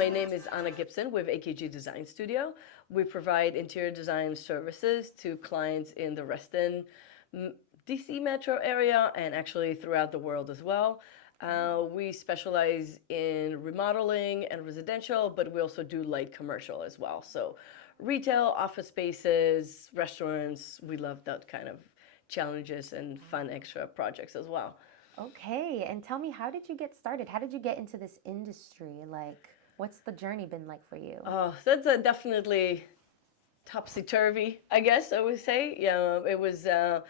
My name is Anna Gibson with AKG Design Studio. We provide interior design services to clients in the Reston, DC metro area and actually throughout the world as well. We specialize in remodeling and residential, but we also do light commercial as well. So retail, office spaces, restaurants, we love that kind of challenges and fun extra projects as well. Okay, and tell me, how did you get started? How did you get into this industry? Like, what's the journey been like for you? Oh, that's a definitely topsy-turvy, I guess I would say. Yeah, it was, I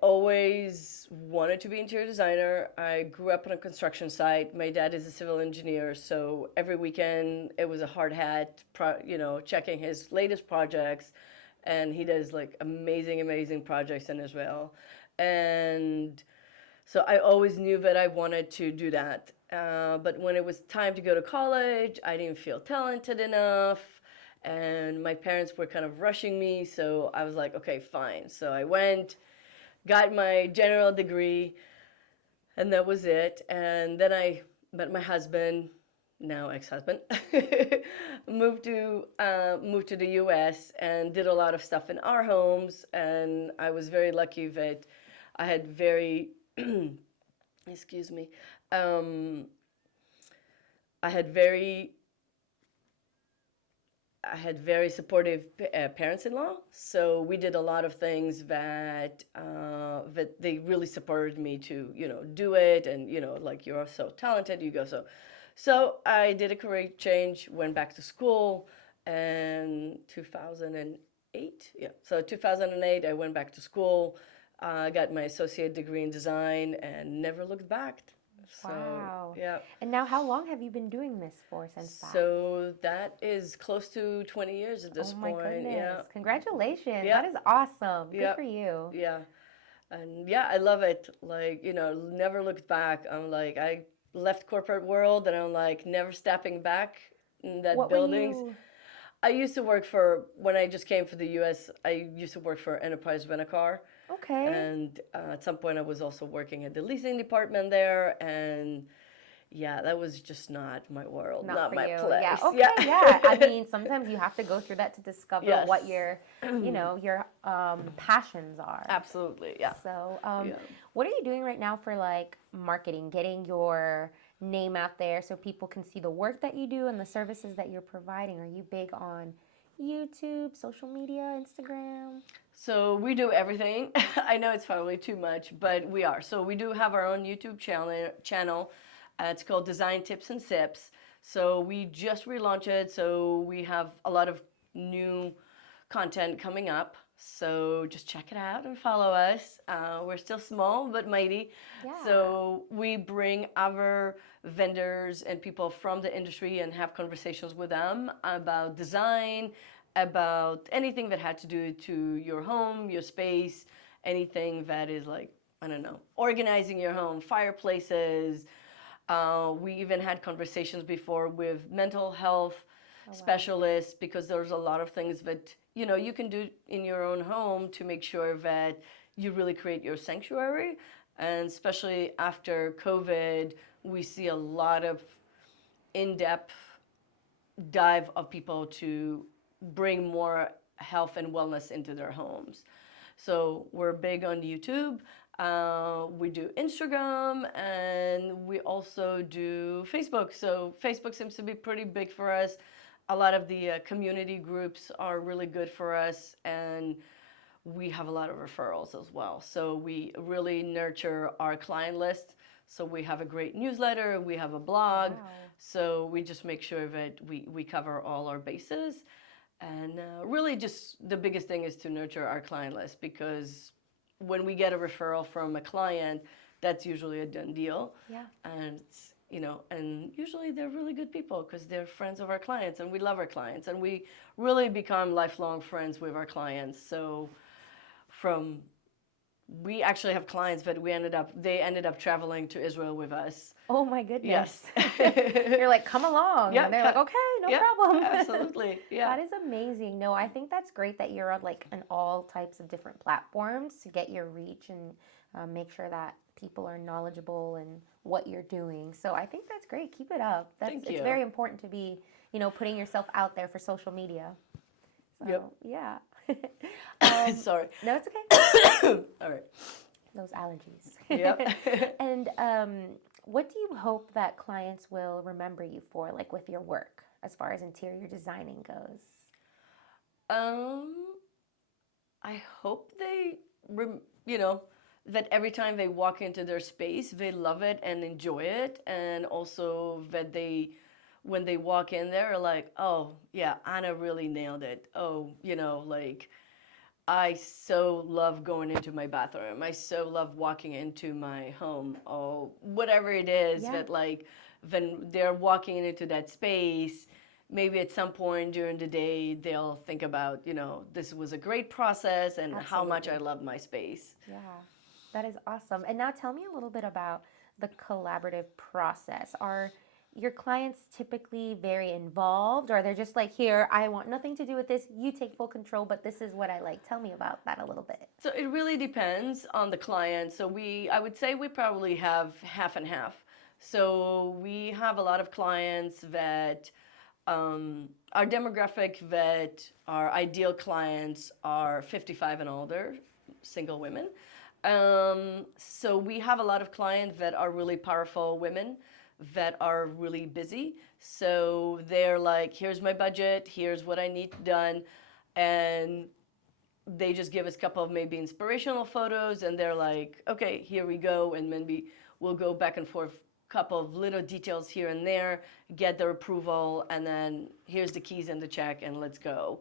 always wanted to be interior designer. I grew up on a construction site. My dad is a civil engineer, so every weekend it was a hard hat, checking his latest projects. And he does like amazing projects in Israel. And so I always knew that I wanted to do that. But when it was time to go to college, I didn't feel talented enough. And my parents were kind of rushing me. So I was like, okay, fine. So I went, got my general degree, and that was it. And then I met my husband, now ex-husband, moved to the U.S. and did a lot of stuff in our homes. And I was very lucky that I had very, excuse me, I had very supportive parents-in-law. So we did a lot of things that they really supported me to, do it. And, like, you're so talented, you go so. So I did a career change, went back to school, and 2008, yeah. So 2008, I went back to school, got my associate degree in design, and never looked back. So, wow. Yeah. And now, how long have you been doing this for since that? So that is close to 20 years at this point. Oh my goodness. Yeah. Congratulations. Yeah. That is awesome. Good Yeah. for you. Yeah. And yeah, I love it. Like, never looked back. I'm like, I left corporate world and I'm like never stepping back in that buildings. I used to work when I just came for the US, I used to work for Enterprise Rent-A-Car. Okay. And at some point I was also working at the leasing department there, and yeah, that was just not my world, not my place. Yeah. Okay. Yeah. I mean, sometimes you have to go through that to discover what your, your passions are. Absolutely. Yeah. So, what are you doing right now for like marketing, getting your name out there so people can see the work that you do and the services that you're providing? Are you big on YouTube, social media, Instagram? So we do everything. I know it's probably too much, but we are. So we do have our own YouTube channel. It's called Design Tips and Sips. So we just relaunched it. So we have a lot of new content coming up. So just check it out and follow us. We're still small but mighty. Yeah. So we bring our vendors and people from the industry and have conversations with them about design, about anything that had to do to your home, your space, anything that is like, I don't know, organizing your home, fireplaces. We even had conversations before with mental health specialists, because there's a lot of things that, you can do in your own home to make sure that you really create your sanctuary. And especially after COVID, we see a lot of in-depth dive of people to bring more health and wellness into their homes. So we're big on YouTube. We do Instagram, and we also do Facebook. So Facebook seems to be pretty big for us. A lot of the community groups are really good for us, and we have a lot of referrals as well. So we really nurture our client list. So we have a great newsletter, we have a blog. Wow. So we just make sure that we cover all our bases. And really just the biggest thing is to nurture our client list, because when we get a referral from a client, that's usually a done deal. Yeah. And it's, and usually they're really good people because they're friends of our clients, and we love our clients, and we really become lifelong friends with our clients. So we actually have clients that they ended up traveling to Israel with us. Oh my goodness. Yes. You're like, come along. Yeah, and they're like, okay, no Yeah, problem. absolutely. Yeah. That is amazing. No, I think that's great that you're on like on all types of different platforms to get your reach and make sure that people are knowledgeable in what you're doing. So I think that's great. Keep it up. Thank It's you. very important to be, putting yourself out there for social media. So Yep. yeah. Sorry. No, it's okay. All right. Those allergies. Yep. And what do you hope that clients will remember you for, like with your work, as far as interior designing goes? um, I hope they, that every time they walk into their space, they love it and enjoy it, and also that when they walk in there, are like, oh yeah, Anna really nailed it. Oh, like I so love going into my bathroom. I so love walking into my home, or whatever it is Yeah. that like when they're walking into that space, maybe at some point during the day they'll think about, this was a great process and how much I Absolutely. love my space. Yeah, that is awesome. And now tell me a little bit about the collaborative process. Are your clients typically very involved, or they're just like, here, I want nothing to do with this, you take full control, but this is what I like? Tell me about that a little bit. So it really depends on the client. So I would say we probably have half and half. So we have a lot of clients that our demographic, that our ideal clients are 55 and older, single women. So we have a lot of clients that are really powerful women that are really busy. So they're like, here's my budget, here's what I need done. And they just give us a couple of maybe inspirational photos, and they're like, okay, here we go. And maybe we'll go back and forth, couple of little details here and there, get their approval, and then here's the keys and the check, and let's go.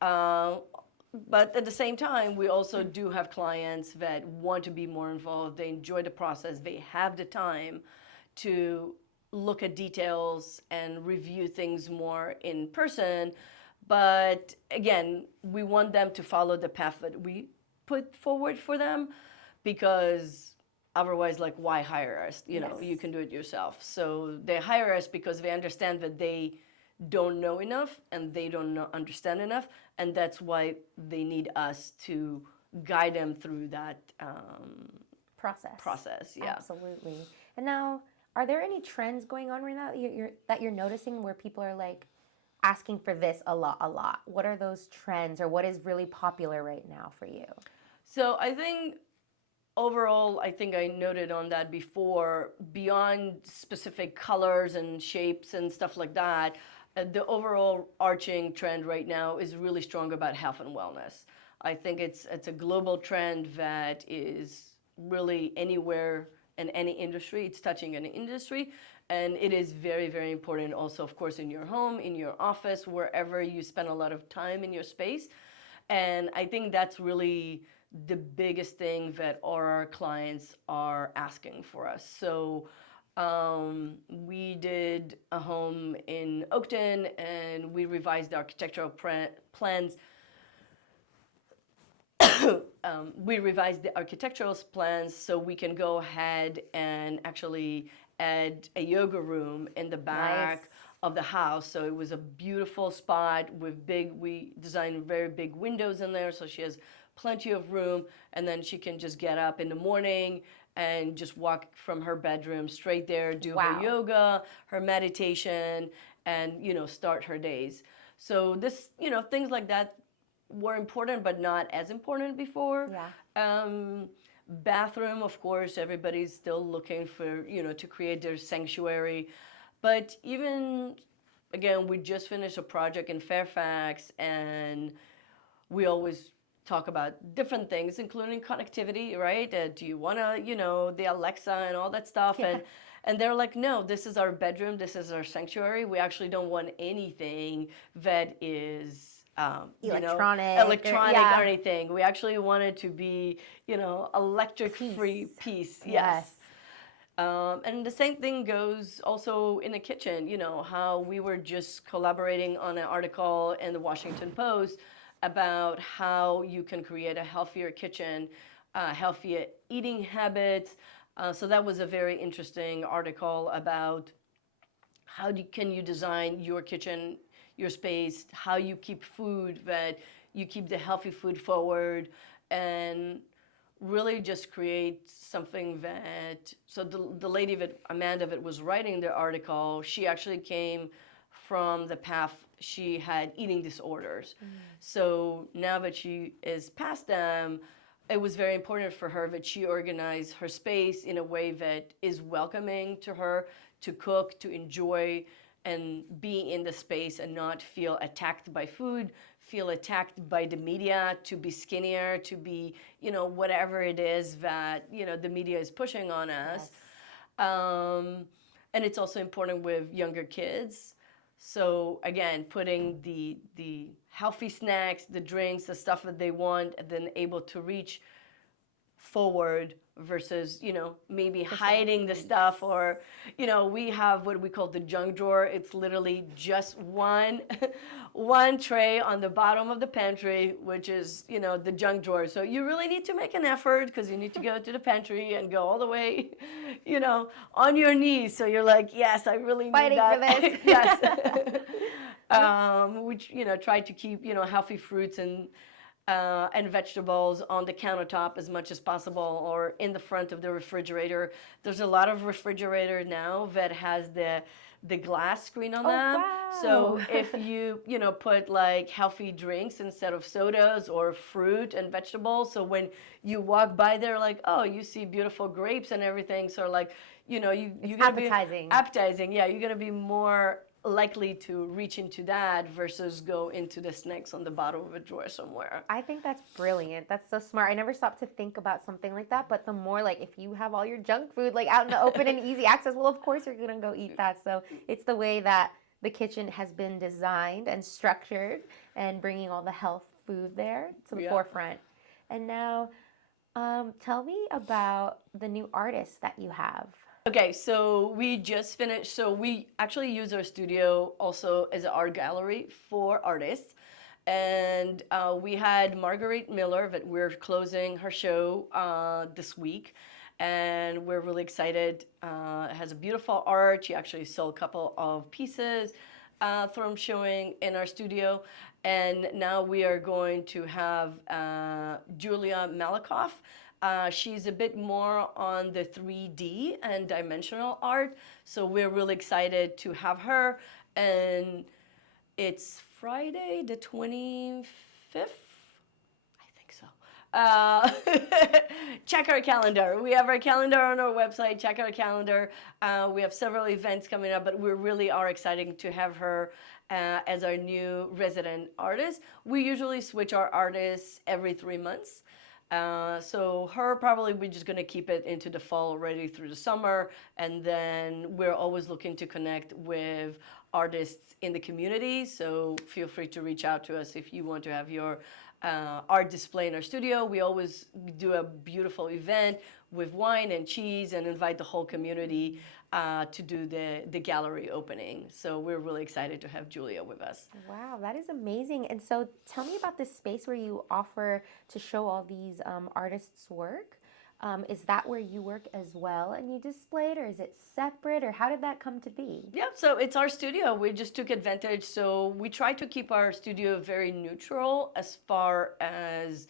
But at the same time, we also do have clients that want to be more involved. They enjoy the process. They have the time to look at details and review things more in person. But again, we want them to follow the path that we put forward for them, because otherwise, like, why hire us? You Yes. can do it yourself. So they hire us because they understand that they don't know enough and they don't understand enough, and that's why they need us to guide them through that process. Yeah. Absolutely. And now, are there any trends going on right now that you're noticing where people are like asking for this a lot? What are those trends, or what is really popular right now for you? So I think overall, I think I noted on that before, beyond specific colors and shapes and stuff like that, the overall arching trend right now is really strong about health and wellness. I think it's a global trend that is really anywhere in any industry. It's touching any industry. And it is very, very important also, of course, in your home, in your office, wherever you spend a lot of time in your space. And I think that's really the biggest thing that our clients are asking for us. So we did a home in Oakton, and we revised the architectural plans. We revised the architectural plans so we can go ahead and actually add a yoga room in the back. Nice. Of the house. So it was a beautiful spot with we designed very big windows in there, so she has plenty of room, and then she can just get up in the morning and just walk from her bedroom straight there, do Wow. her yoga, her meditation, and start her days. So this, things like that were important, but not as important before. Yeah. Bathroom, of course, everybody's still looking for, to create their sanctuary. But even, again, we just finished a project in Fairfax, and we always talk about different things, including connectivity, right? Do you want to, the Alexa and all that stuff? Yeah. And they're like, no, this is our bedroom, this is our sanctuary. We actually don't want anything that is Electronic or anything. We actually want it to be, electric-free peace. Yes. And the same thing goes also in the kitchen. How we were just collaborating on an article in the Washington Post about how you can create a healthier kitchen, healthier eating habits. So that was a very interesting article about can you design your kitchen, your space, how you keep food, that you keep the healthy food forward, and really just create something that, so the lady that Amanda that was writing the article, she actually came from the path, she had eating disorders. So now that she is past them, it was very important for her that she organized her space in a way that is welcoming to her, to cook, to enjoy, and be in the space and not feel attacked by food, feel attacked by the media to be skinnier, to be, whatever it is that, the media is pushing on us. Yes. And it's also important with younger kids. So again, putting the healthy snacks, the drinks, the stuff that they want, and then able to reach forward versus maybe hiding the stuff, or we have what we call the junk drawer. It's literally just one one tray on the bottom of the pantry, which is the junk drawer. So you really need to make an effort, because you need to go to the pantry and go all the way on your knees, so you're like, yes, I really Fighting need that for this. yes. Which try to keep healthy fruits and vegetables on the countertop as much as possible, or in the front of the refrigerator. There's a lot of refrigerator now that has the glass screen on them. Wow. So if you put like healthy drinks instead of sodas, or fruit and vegetables, so when you walk by there, like, oh, you see beautiful grapes and everything, so like you're gonna appetizing. be appetizing. Yeah, you're gonna be more likely to reach into that versus go into the snacks on the bottom of a drawer somewhere. I think that's brilliant. That's so smart. I never stopped to think about something like that. But the more, like, if you have all your junk food like out in the open and easy access, well, of course you're gonna go eat that. So it's the way that the kitchen has been designed and structured, and bringing all the health food there to the forefront. And now, tell me about the new artists that you have. Okay, so we just finished. So we actually use our studio also as an art gallery for artists. And we had Marguerite Miller, that we're closing her show this week. And we're really excited. It has a beautiful art. She actually sold a couple of pieces from showing in our studio. And now we are going to have Julia Malakoff. She's a bit more on the 3D and dimensional art, so we're really excited to have her. And it's Friday the 25th? I think so. Check our calendar. We have our calendar on our website. Check our calendar. We have several events coming up, but we really are excited to have her as our new resident artist. We usually switch our artists every 3 months. So her, probably we're just gonna keep it into the fall already through the summer, and then we're always looking to connect with artists in the community. So feel free to reach out to us if you want to have your art display in our studio. We always do a beautiful event with wine and cheese and invite the whole community to do the gallery opening. So we're really excited to have Julia with us. Wow, that is amazing. And so tell me about this space where you offer to show all these artists' work. Is that where you work as well and you display it, or is it separate, or how did that come to be? Yeah, so it's our studio. We just took advantage. So we try to keep our studio very neutral as far as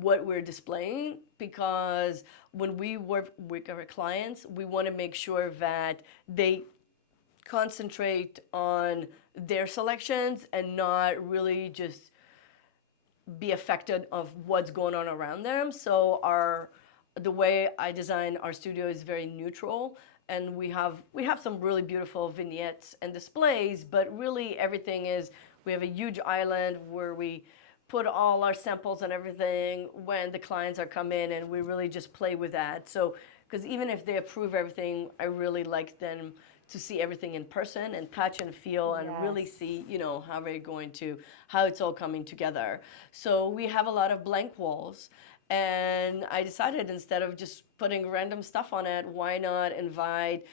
what we're displaying, because when we work with our clients, we want to make sure that they concentrate on their selections and not really just be affected of what's going on around them. So the way I design our studio is very neutral, and we have some really beautiful vignettes and displays, but really everything is, we have a huge island where we put all our samples and everything when the clients are come in, and we really just play with that. So, because even if they approve everything, I really like them to see everything in person and touch and feel and really see, how it's all coming together. So we have a lot of blank walls, and I decided, instead of just putting random stuff on it, why not invite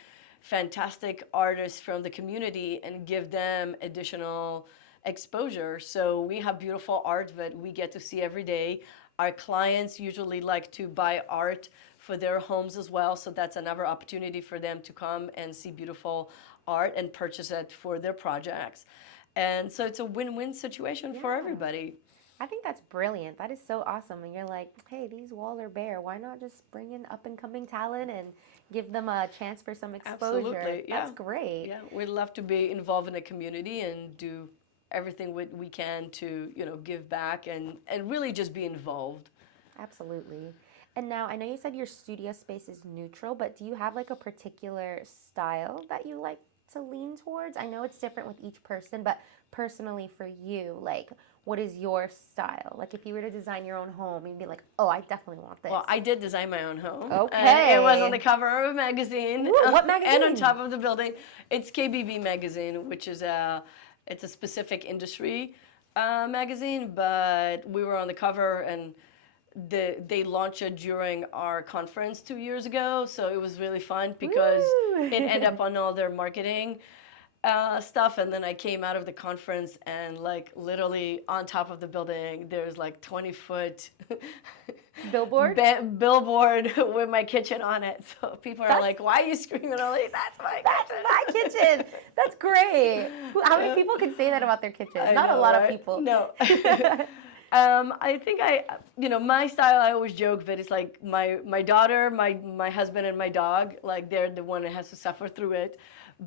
fantastic artists from the community and give them additional exposure. So we have beautiful art that we get to see every day. Our clients usually like to buy art for their homes as well, so that's another opportunity for them to come and see beautiful art and purchase it for their projects. And so it's a win-win situation for everybody. I think that's brilliant. That is so awesome. And you're like, hey, these walls are bare. Why not just bring in up and coming talent and give them a chance for some exposure? Absolutely, yeah. That's great. Yeah, we'd love to be involved in the community and do everything we can to, give back and really just be involved. Absolutely. And now I know you said your studio space is neutral, but do you have like a particular style that you like to lean towards? I know it's different with each person, but personally for you, like what is your style? Like if you were to design your own home, you'd be like, oh, I definitely want this. Well, I did design my own home. Okay. It was on the cover of a magazine. Ooh, what magazine? And on top of the building. It's KBB magazine, which is it's a specific industry magazine, but we were on the cover and they launched it during our conference 2 years ago, so it was really fun because it ended up on all their marketing stuff. And then I came out of the conference and like literally on top of the building there's like 20-foot billboard with my kitchen on it. So people are like, why are you screaming? I'm like, that's my kitchen. That's great. How many people can say that about their kitchen? Not a lot of people. No. I think my style, I always joke that it's like my daughter, my husband, and my dog, like they're the one that has to suffer through it.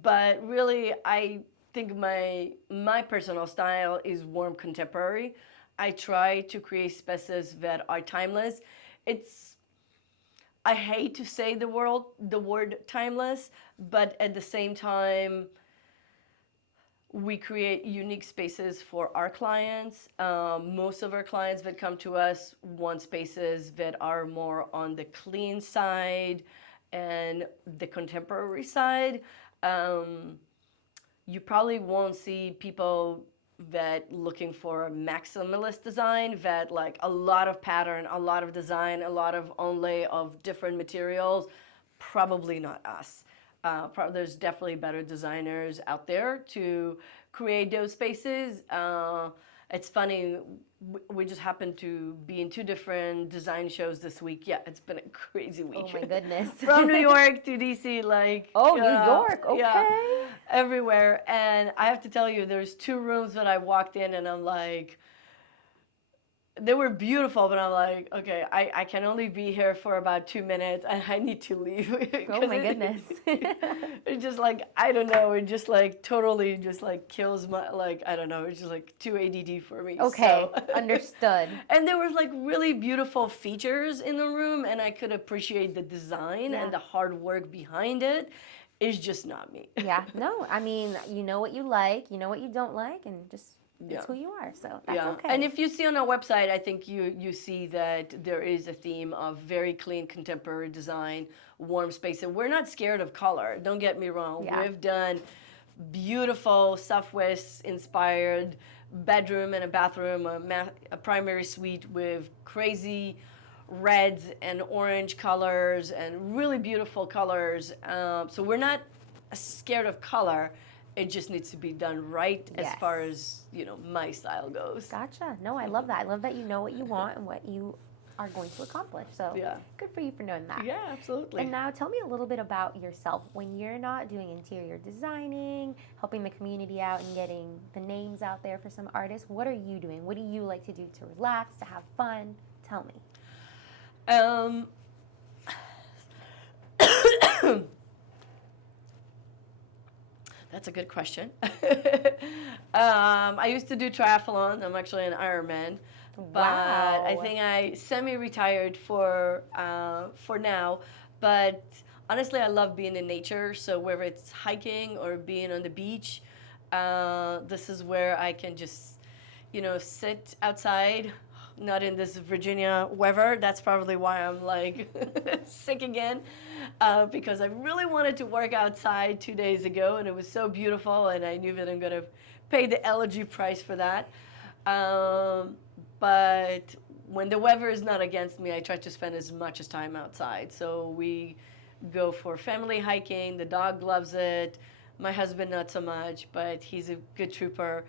But really, I think my personal style is warm contemporary. I try to create spaces that are timeless. I hate to say the word timeless, but at the same time, we create unique spaces for our clients. Most of our clients that come to us want spaces that are more on the clean side and the contemporary side. You probably won't see people that looking for a maximalist design, that like a lot of pattern, a lot of design, a lot of onlay of different materials. Probably not us. There's definitely better designers out there to create those spaces. It's funny, we just happened to be in 2 different design shows this week. Yeah, it's been a crazy week. Oh my goodness. From New York to DC, like. Oh, New York, okay. Yeah, everywhere. And I have to tell you, there's 2 rooms that I walked in and I'm like, they were beautiful, but I'm like, okay, I can only be here for about 2 minutes and I need to leave. Oh my goodness. It's just like, I don't know, it just like totally just like kills my, like, I don't know, it's just like too ADD for me. Okay, so. Understood. And there was like really beautiful features in the room and I could appreciate the design and the hard work behind it. It's just not me. Yeah, no, I mean, you know what you like, you know what you don't like, and just it's who you are, so that's okay. And if you see on our website, I think you see that there is a theme of very clean contemporary design, warm space, and we're not scared of color. Don't get me wrong. Yeah. We've done beautiful Southwest-inspired bedroom and a bathroom, a primary suite with crazy reds and orange colors and really beautiful colors. So we're not scared of color. It just needs to be done right as far as, my style goes. Gotcha. No, I love that. I love that you know what you want and what you are going to accomplish. So good for you for knowing that. Yeah, absolutely. And now tell me a little bit about yourself. When you're not doing interior designing, helping the community out and getting the names out there for some artists, what are you doing? What do you like to do to relax, to have fun? Tell me. That's a good question. I used to do triathlon. I'm actually an Ironman. But I think I semi-retired for now. But honestly, I love being in nature. So whether it's hiking or being on the beach, this is where I can just, sit outside. Not in this Virginia weather. That's probably why I'm like sick again, because I really wanted to work outside 2 days ago, and it was so beautiful, and I knew that I'm gonna pay the allergy price for that. But when the weather is not against me, I try to spend as much as time outside. So we go for family hiking. The dog loves it. My husband not so much, but he's a good trooper.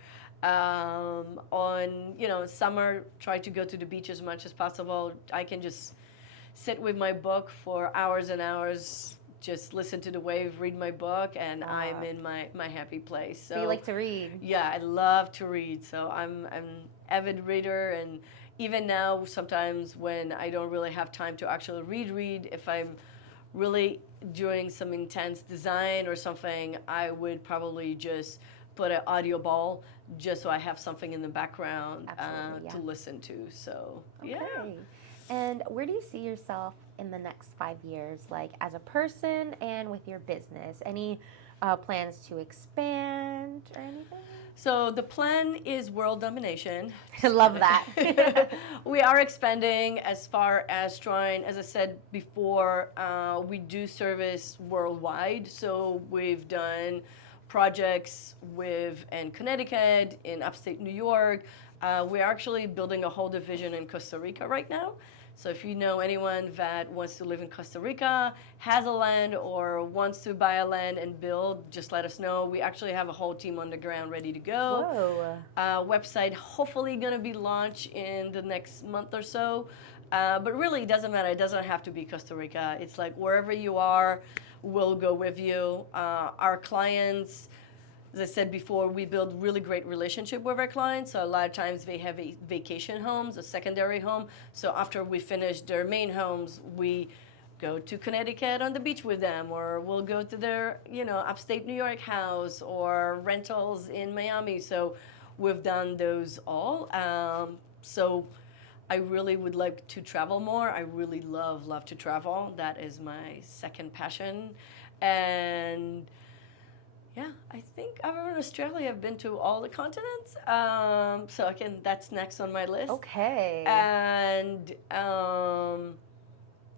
Summer, try to go to the beach as much as possible. I can just sit with my book for hours and hours, just listen to the wave, read my book, and I'm in my happy place. So you like to read? Yeah, I love to read. So I'm an avid reader, and even now, sometimes when I don't really have time to actually read, if I'm really doing some intense design or something, I would probably just put an audio ball just so I have something in the background to listen to. So, yeah. And where do you see yourself in the next 5 years, like as a person and with your business? Any plans to expand or anything? So the plan is world domination. I love that. We are expanding as far as trying, as I said before, we do service worldwide. So we've done projects in Connecticut, in upstate New York. We're actually building a whole division in Costa Rica right now. So if you know anyone that wants to live in Costa Rica, has a land, or wants to buy a land and build, just let us know. We actually have a whole team on the ground ready to go. Whoa. Website hopefully going to be launched in the next month or so. But really, it doesn't matter. It doesn't have to be Costa Rica. It's like wherever you are, we'll go with you. Our clients, as I said before, we build really great relationship with our clients. So a lot of times they have a vacation homes, a secondary home. So after we finish their main homes, we go to Connecticut on the beach with them, or we'll go to their, upstate New York house, or rentals in Miami. So we've done those all. So I really would like to travel more. I really love to travel. That is my second passion. And yeah, I think other than Australia, I've been to all the continents. So again, that's next on my list. Okay. And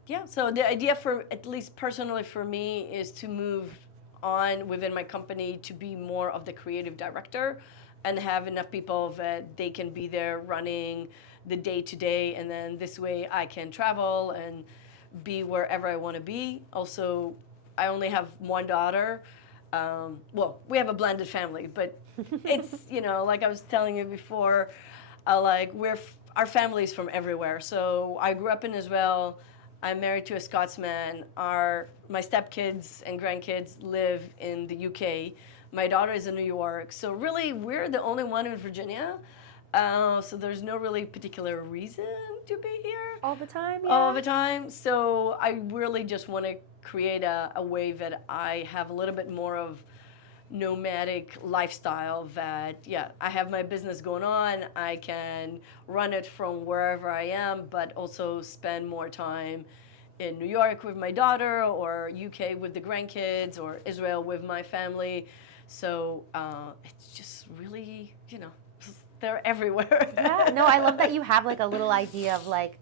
yeah, so the idea for, at least personally for me, is to move on within my company to be more of the creative director and have enough people that they can be there running the day-to-day, and then this way I can travel and be wherever I want to be. Also, I only have one daughter. Well, we have a blended family, but it's, like I was telling you before, our family's from everywhere. So I grew up in Israel. I'm married to a Scotsman. My stepkids and grandkids live in the UK. My daughter is in New York. So really, we're the only one in Virginia. So there's no really particular reason to be here. All the time, yeah. All the time. So I really just want to create a way that I have a little bit more of nomadic lifestyle, that, I have my business going on. I can run it from wherever I am, but also spend more time in New York with my daughter, or UK with the grandkids, or Israel with my family. So it's just really, they're everywhere. Yeah, no, I love that you have like a little idea of like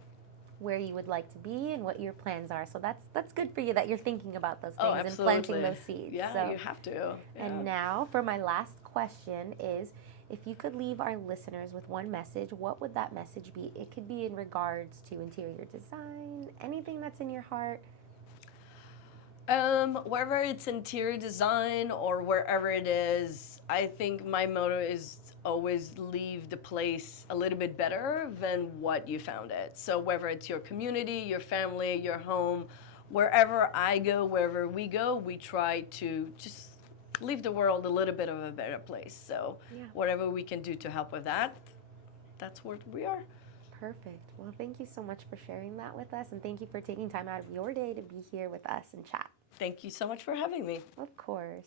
where you would like to be and what your plans are. So that's good for you that you're thinking about those things and planting those seeds. Yeah, so. You have to. Yeah. And now for my last question is, if you could leave our listeners with one message, what would that message be? It could be in regards to interior design, anything that's in your heart. Wherever it's interior design or wherever it is, I think my motto is always leave the place a little bit better than what you found it. So whether it's your community, your family, your home, wherever I go, wherever we go, we try to just leave the world a little bit of a better place. So whatever we can do to help with that, that's where we are. Perfect. Well, thank you so much for sharing that with us, and thank you for taking time out of your day to be here with us and chat. Thank you so much for having me. Of course.